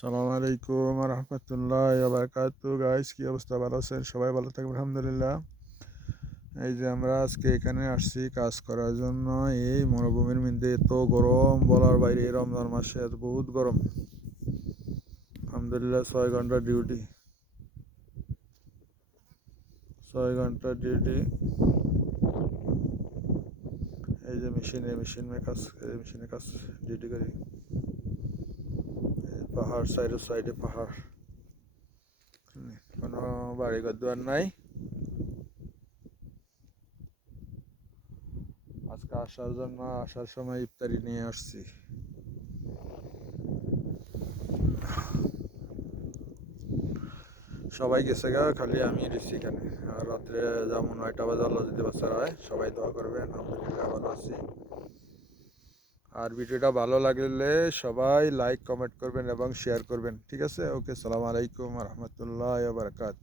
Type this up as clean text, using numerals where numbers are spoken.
সালামু আলাইকুম রহমতুল্লাহ বারাকাতু। গাইস, কি অবস্থা? ভালো আছেন? সবাই ভালো থাকবেন আলহামদুলিল্লাহ। এই যে আমরা আজকে এখানে আসছি কাজ করার জন্য। এই মরুভূমির মধ্যে এত গরম বলার বাইরে। এই রমজান মাসে এত বহুত গরম। আলহামদুলিল্লাহ 6 ঘন্টা ডিউটি, 6 ঘন্টা ডিউটি। এই যে মেশিনে কাজ ডিউটি করি। পাহাড় সাইডে পাহাড়, কোনো বাড়িঘর দুয়ার নাই। আজকে আসার সময় ইফতারি নিয়ে আসছি। সবাই গেছে গা, খালি আমি রয়েছি এখানে। আর রাত্রে যেমন 9টা বাজে আল্লাহ যদি বাচ্চা হয়, সবাই দোয়া করবেন। আলহামদুলিল্লাহ ভালো আছি। আর ভিডিওটা ভালো লাগলে সবাই লাইক কমেন্ট করবেন এবং শেয়ার করবেন। ঠিক আছে? ওকে, সালাম আলাইকুম রহমতুল্লাহ বারকাত।